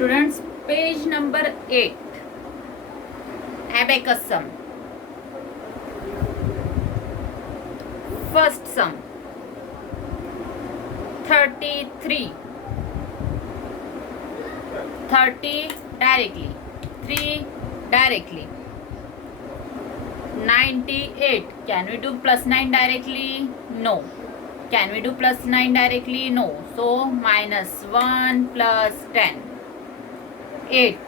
Students, page number 8, abacus sum. First sum, 33. 30 directly, 3 directly. 98. Can we do plus 9 directly? No. Can we do plus 9 directly? No. So minus 1 plus 10. 8.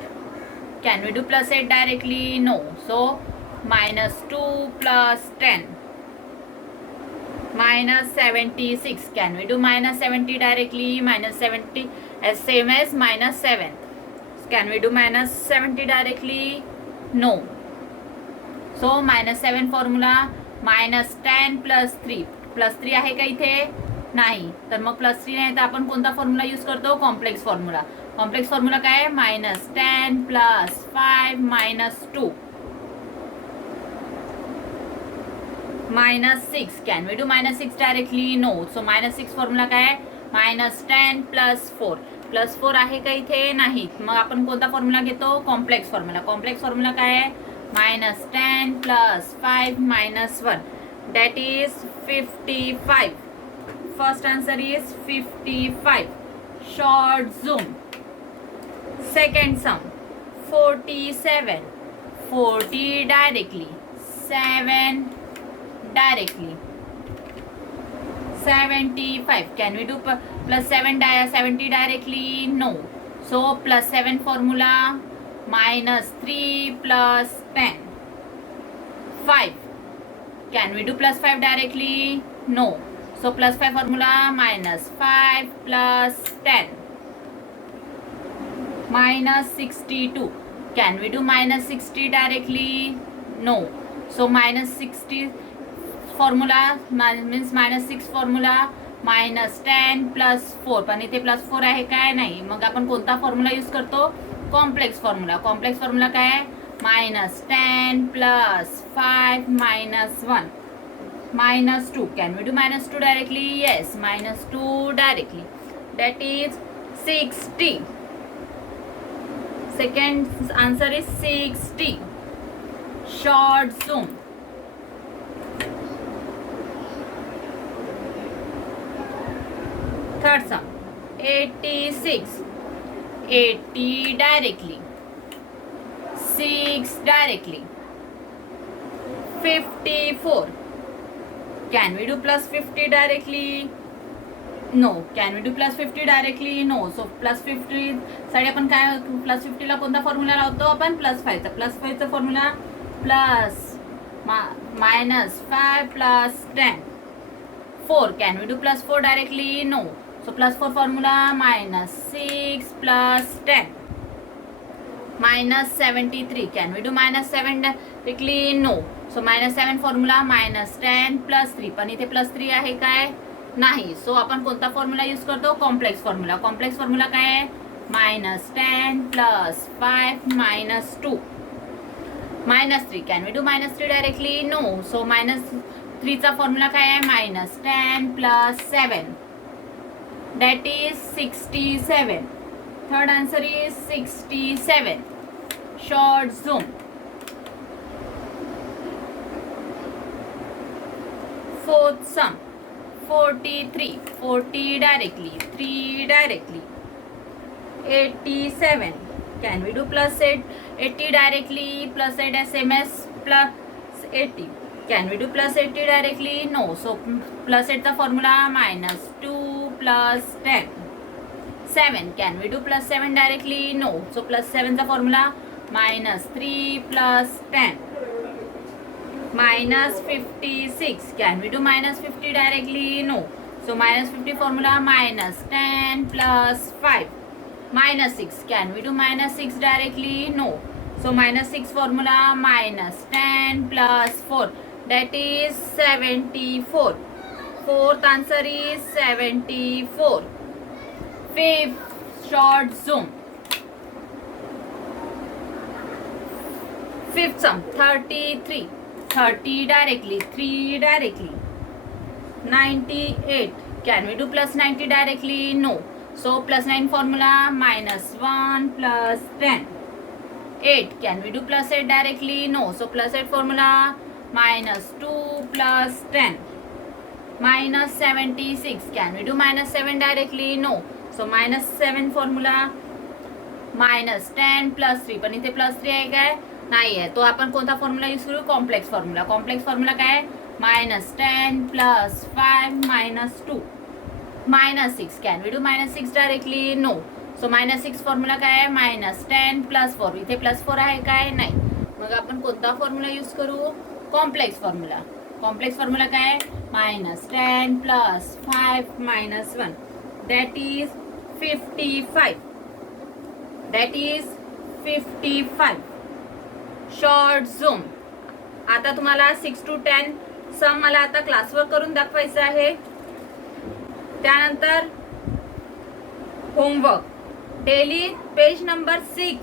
Can we do plus 8 directly? No. So minus 2 plus 10. Minus 76. Can we do minus 70 directly? Minus 70 as same as minus 7. Can we do minus 70 directly? No. So minus 7 formula minus 10 plus 3. Plus 3 आहे का इथे? नाही. तर मग plus 3 नाही तर आपण कोणता formula use करतो? Complex formula. कॉम्प्लेक्स फॉर्म्युला काय आहे? Minus 10 plus 5 minus 2 minus 6. Can we do minus 6 directly? No. So minus 6 formula काय आहे? Minus 10 plus 4. प्लस 4 आहे का इथे? नाही. मग आपण कोणता फॉर्म्युला घेतो? Complex formula. कॉम्प्लेक्स फॉर्म्युला काय आहे? Minus 10 plus 5 minus 1. That is 55. First answer is 55. Short zoom. Second sum, 47. 40 directly, 7 directly. 75. Can we do plus 70 directly? No. So plus 7 formula minus 3 plus 10. 5. Can we do plus 5 directly? No. So plus 5 formula minus 5 plus 10. Minus 62. Can we do minus 60 directly? No. So minus 60 formula means minus 6 formula minus 10 plus 4. पण इथे plus 4 आहे काय? नाही. मग आपण कोणता formula use करतो? Complex formula. Complex formula काय आहे? minus 10 plus 5 minus 1 minus 2. Can we do minus 2 directly? Yes, minus 2 directly. That is 60. Second answer is 60. Short zoom. Third sum, 86. 80 directly, 6 directly. 54. Can we do plus 50 directly? No. Can we do plus 50 directly? No. So plus 50 साठी आपण काय plus 50 ला कोणता formula लावतो आपण? Plus 5 चा. Plus 5 चा formula plus minus 5 plus 10. 4. Can we do plus 4 directly? No. So plus 4 formula minus 6 plus 10. Minus 73. Can we do minus 7 directly? No. So minus 7 formula minus 10 plus 3. पण इथे plus 3 आहे काय? नाही. So आपण कोणता formula use करतो? Complex formula. Complex formula काय आहे? Minus 10 plus 5 minus 2 minus 3. Can we do minus 3 directly? No. So minus 3 चा फॉर्म्युला काय आहे? Minus 10 plus 7. That is 67. Third answer is 67. Short zoom. Fourth sum, 43. 40 directly, 3 directly. 87. Can we do plus 80 directly? Plus 8 SMS plus 80. Can we do plus 80 directly? No. So plus 8 चा formula minus 2 plus 10. 7. Can we do plus 7 directly? No. So plus 7 चा formula minus 3 plus 10. Minus 56. Can we do minus 50 directly? No. So minus 50 formula minus 10 plus 5. Minus 6. Can we do minus 6 directly? No. So minus 6 formula minus 10 plus 4. That is 74. Fourth answer is 74. Fifth short zoom. Fifth sum, 33. 30 directly, 3 directly. 98. Can we do plus 90 directly? No. So plus 9 formula minus 1 plus 10. 8. Can we do plus 8 directly? No. So plus 8 formula minus 2 plus 10. Minus 76. Can we do minus 7 directly? No. So minus 7 formula minus 10 plus 3. पण इथे plus 3 आहे काय? नाही आहे. तो आपण कोणता formula use करू? Complex formula. कॉम्प्लेक्स फॉर्म्युला काय? Minus 10 plus 5 minus 2 minus 6. Can we do minus 6 directly? No. So minus 6 formula काय आहे? Minus 10 plus 4. इथे प्लस 4 आहे काय? नाही. मग आपण कोणता फॉर्म्युला यूज करू? Complex formula. कॉम्प्लेक्स फॉर्म्युला काय? Minus 10 plus 5 minus 1 that is 55. That is 55. Short झूम. आता तुम्हाला 6 to 10 सम मला आता क्लासवर करून दाखवायचं आहे. त्यानंतर homework daily page number 6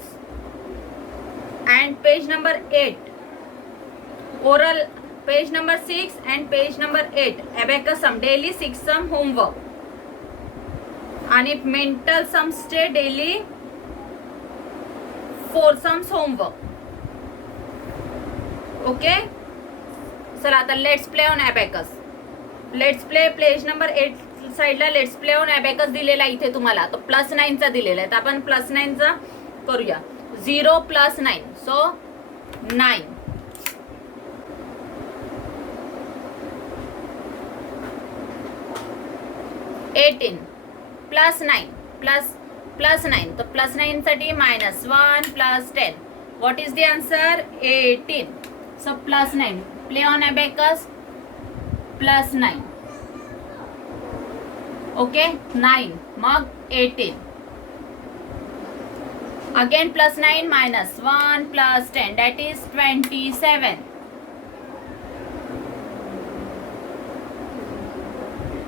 and page number 8. Oral page number 6 and page number 8. Abacus sum daily 6 sum homework आणि मेंटल सम्सचे डेली 4 सम्स होमवर्क. ओके. चला आता let's play on abacus. Let's play page number 8 साइडला let's play on abacus दिलेला इथे तुम्हाला. तो plus 9चा दिलेला आहे. तर आपण प्लस 9चा करूया. 0 प्लस 9 सो 9. Eighteen plus 9 plus 9. तो प्लस 9 साठी minus 1 plus 10. What is the answer? 18. So plus 9 play on abacus plus 9. Okay 9 mug 18. Again plus 9 minus 1 plus 10 that is 27.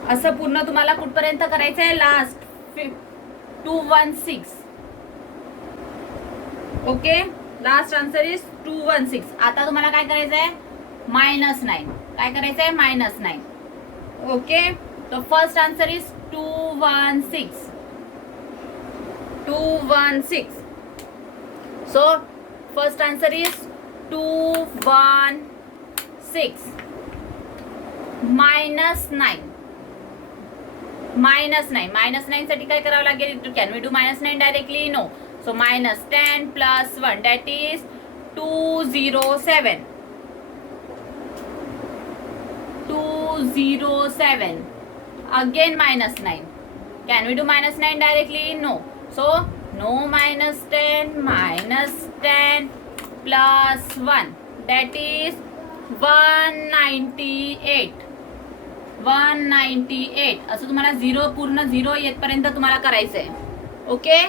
असं पूर्ण तुम्हाला कुठपर्यंत करायचं आहे? Last 216. Okay last answer is 216. आता तुम्हाला काय करायचं आहे? मायनस 9. काय करायचं आहे? मायनस 9. ओके तो first answer is 216. 216. So first answer is 216. Minus 9. Minus 9. Minus 9 साठी काय करावं लागेल? Can we do minus 9 directly? No. So minus 10 plus 1 that is 207. 207. Again minus 9. Can we do minus 9 directly? No. So no minus 10 minus 10 plus 1 that is 198. 198. असं तुम्हाला 0 पूर्ण 0 येतपर्यंत तुम्हाला करायचंय. Okay